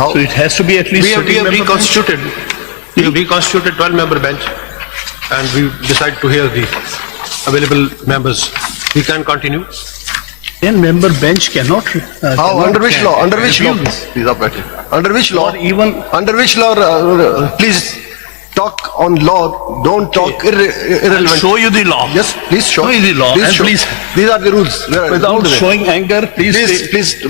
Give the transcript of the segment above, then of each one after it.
So it has to be at least. We have reconstituted. We have reconstituted 12-member bench, and we decided to hear the available members. We can continue. 10-member bench cannot. How? Under which law? Under which law? Please up at it. Under which law? Or even. Under which law? Please talk on law. Don't talk I'll irrelevant. show you the law. Yes, please show. Show you the law. And show. please, These are the rules. without showing anger, Please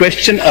question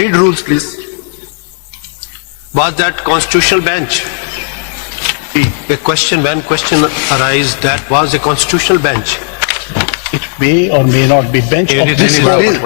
read rules, please. Was that constitutional bench? A question, when question arise, that was a constitutional bench. It may or may not be bench of this law.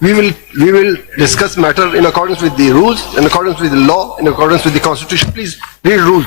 We will discuss matter in accordance with the rules, in accordance with the law, in accordance with the Constitution. Please read rules.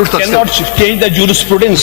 Rule 37. cannot change the jurisprudence.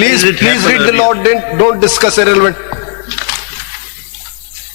Please read the law. Don't discuss irrelevant.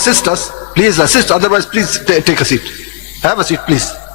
assist us, please assist. Otherwise, please take a seat. Have a seat, please.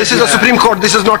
this is a Supreme Court. This is not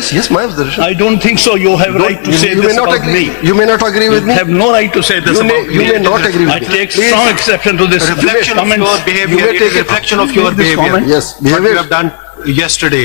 Yes, my observation. I don't think so. You have right to say You may this not about agree. me. You may not agree with You me. have no right to say this about You me. may not agree with I me. take Please. strong exception to this. reflection of Comments. your behavior. You may It take is a it. reflection of your This behavior. comment. Yes, What you behavior. have done yesterday.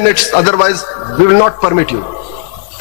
minutes. Otherwise, we will not permit you.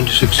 26.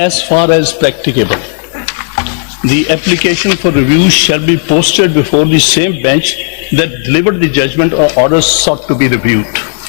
as far as practicable the application for review shall be posted before the same bench that delivered the judgment or order sought to be reviewed.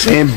Same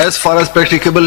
as far as practicable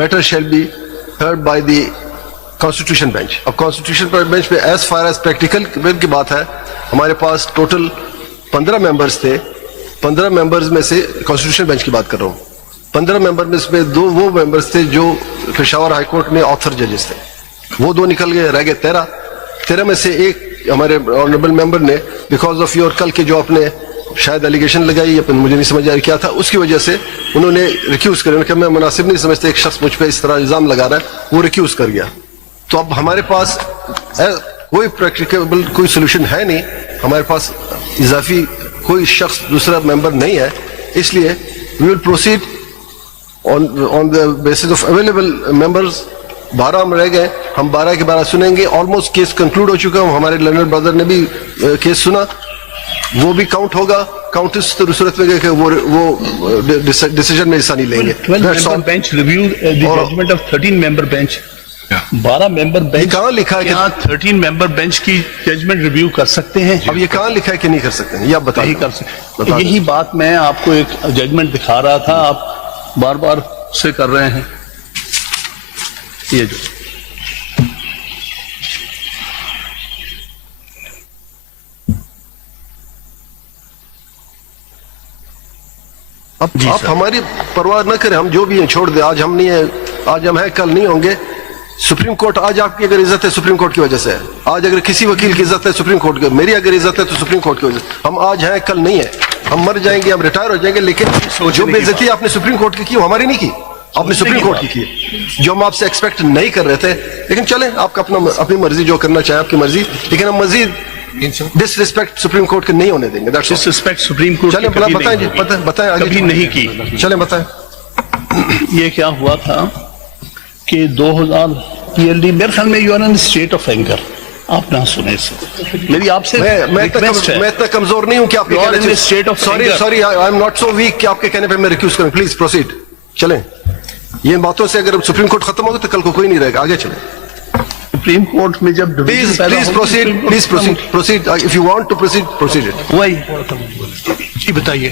matter shall be heard by the constitution bench. اب constitution bench پہ as far as practical کی بات ہے, ہمارے پاس total 15 members تھے. 15 members میں سے constitution bench کی بات کر رہا ہوں, 15 ممبر میں اس میں 2 وہ ممبرز تھے جو پشاور ہائی کورٹ میں آتھر ججز تھے, وہ 2 نکل گئے, رہ گئے 13 میں سے ایک ہمارے آنریبل ممبر نے بیکاز آف یور کل کے جو آپ نے شاید ایلیگیشن لگائی یا مجھے نہیں سمجھ آیا کیا تھا, اس کی وجہ سے انہوں نے ریکیوز کر, کہ میں مناسب نہیں سمجھتا ایک شخص مجھ پہ اس طرح الزام لگا رہا ہے, وہ ریکیوز کر گیا. تو اب ہمارے پاس کوئی پریکٹیکیبل کوئی سولوشن ہے نہیں, ہمارے پاس اضافی کوئی شخص دوسرا ممبر نہیں ہے, اس لیے we will proceed on the basis of available members. 12 ہم رہ گئے, ہم 12 کے 12 سنیں گے. آلموسٹ کیس کنکلوڈ ہو چکا ہوں, ہمارے لرنر بردر نے بھی کیس سنا, وہ بھی کاؤنٹ ہوگا. کاؤنٹ اس صورت میں کہ وہ ڈیسیجن میں حصہ نہیں لیں گے. 12 member bench reviewed the judgment of 13 member bench. 12 member bench کہاں لکھا ہے کہ 13 member bench کی ججمنٹ ریویو کر سکتے ہیں؟ اب یہ کہاں لکھا ہے کہ نہیں کر سکتے ہیں, یہ آپ بتائیں. نہیں کر سکتے. یہی بات میں آپ کو ایک ججمنٹ دکھا رہا تھا, آپ بار بار سے کر رہے ہیں. یہ جو اب آپ ہماری پرواہ نہ کریں, ہم جو بھی ہیں چھوڑ دیں. آج ہم نہیں ہیں, آج ہم ہیں, کل نہیں ہوں گے. سپریم کورٹ آج آپ کی اگر عزت ہے سپریم کورٹ کی وجہ سے ہے. آج اگر کسی وکیل کی عزت ہے سپریم کورٹ کی, میری اگر عزت ہے تو سپریم کورٹ کی وجہ سے. ہم آج ہیں, کل نہیں ہیں. ہم مر جائیں گے, ہم ریٹائر ہو جائیں گے, لیکن جو بے عزتی آپ نے سپریم کورٹ کی وہ ہماری نہیں کی, آپ نے سپریم کورٹ کی جو ہم آپ سے ایکسپیکٹ نہیں کر رہے تھے. لیکن چلیں, آپ کا اپنی مرضی, جو کرنا چاہیں آپ کی مرضی, لیکن ہم مزید ڈس ریسپیکٹ سپریم کورٹ کے نہیں ہونے دیں گے. ڈس ریسپیکٹ سپریم کورٹ چلیں بتائیں جی, بتائیں آگے. کبھی نہیں کی. چلیں بتائیں. یہ کیا ہوا تھا کہ 2000 PLD, میرے خیال میں you are in state of anger. آپ نہ سنیں سے, میری آپ سے میں اتنا کمزور نہیں ہوں کہ آپ کے کہنے sorry I am not so week کہ آپ کے کہنے پہ میں ریکیوز کروں. Please proceed. چلیں, یہ باتوں سے اگر سپریم کورٹ ختم ہوگا تو کل کو کوئی نہیں رہے گا. آگے چلیں. سپریم کورٹ میں جب please proceed if you want to proceed it. وہی جی بتائیے.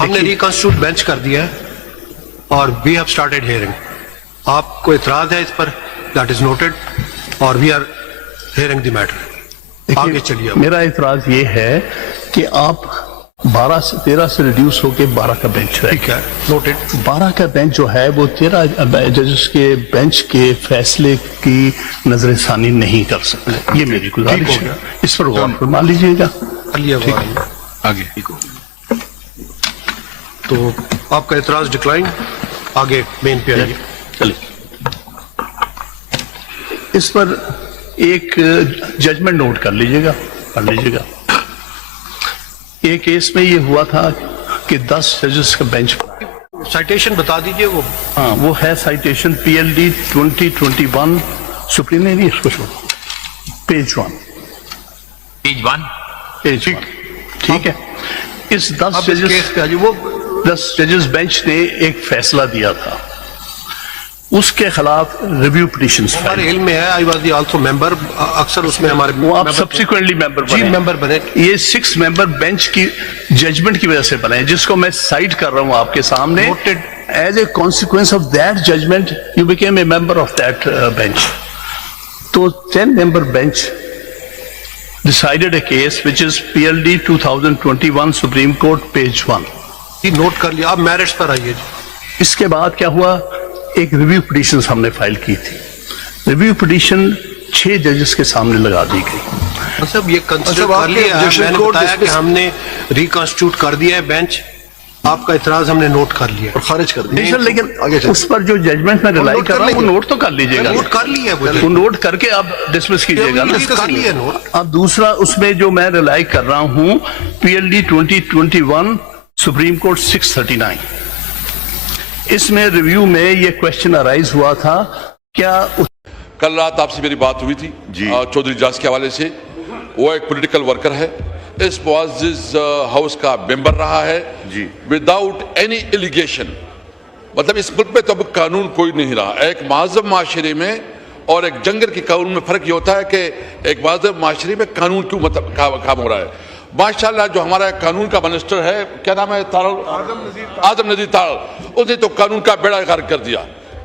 ہم نے ریکنسٹیٹیوٹ بینچ کر دیا ہے اور وی ہیو اسٹارٹیڈ ہیئرنگ. آپ کو اعتراض ہے اس پر؟ دیٹ از نوٹڈ اور we are hearing the matter. آگے چلیے. میرا اعتراض یہ ہے کہ آپ 12 سے 13 سے ریڈیوس ہو کے 12 کا بینچ ہے. ٹھیک ہے, نوٹڈ. 12 کا بینچ جو ہے وہ 13 ججز کے بینچ کے فیصلے کی نظر ثانی نہیں کر سکتے. یہ میری گزارش ہے, اس پر غور فرما لیجیے گا. آگے تو آپ کا اعتراض ڈکلائن. آگے مین پہ آئیے. چلیے, اس پر ایک ججمنٹ نوٹ کر لیجیے گا, پڑھ لیجیے گا. ایک کیس میں یہ ہوا تھا کہ 10 ججز کا بینچ. سائٹیشن بتا دیجئے. وہ ہاں, وہ ہے سائٹیشن PLD 2021 سپریم نے نہیں, اس کو چھوڑو, پیج 1. ٹھیک ہے. اس 10 ججز بینچ نے ایک فیصلہ دیا تھا, اس کے خلاف ریویو پٹیشنز ہمارے علم میں ہے. آئی واز دی آلسو ممبر. اکثر اس میں ہمارے وہ آپ سبسیکوینٹلی ممبر بنے. یہ 6 ممبر بینچ کی ججمنٹ کی وجہ سے بنے, جس کو میں سائٹ کر رہا ہوں آپ کے سامنے. As a consequence of that judgment you became a member of that bench. تو 10 member bench decided a case which is PLD 2021 Supreme Court page 1. Note کر لیا. آپ میرٹس پر آئیے. اس کے بعد کیا ہوا, ایک ریویو پٹیشن ہم نے فائل کی تھی. ریویو پٹیشن 6 ججز کے سامنے لگا دی گئی. صاحب یہ کنسیڈر کر لیا. میں نے بتایا کہ ہم نے ریکنسٹیٹیوٹ کر دیا ہے بینچ. آپ کا اعتراض ہم نے نوٹ کر لیا اور خارج کر دیا. لیکن اس پر جو ججمنٹ میں ریلائی کر رہا ہوں وہ نوٹ تو کر لیجیے گا. نوٹ کر لیا, وہ نوٹ کر کے آپ ڈسمس کیجیے گا. کر لیا نوٹ. اب دوسرا اس میں جو میں ریلائی کر رہا ہوں PLD 2021 سپریم کورٹ 639. اس میں ریویو میں یہ کوشچن ارائز ہوا تھا, کیا کل رات آپ سے میری بات ہوئی تھی چودھری اجاز کے حوالے سے. وہ ایک پولیٹیکل ورکر ہے, اس معزز ہاؤس کا ممبر رہا ہے وداؤٹ اینی ایلیگیشن. مطلب اس ملک میں تو اب قانون کوئی نہیں رہا. ایک معذب معاشرے میں اور ایک جنگل کے قانون میں فرق یہ ہوتا ہے کہ ایک معذب معاشرے میں قانون کیوں کام ہو رہا ہے. ماشاءاللہ جو ہمارا قانون کا منسٹر ہے, کیا نام ہے, آدم نذیر تارڑ, اس نے تو قانون کا بیڑا غرق کر دیا.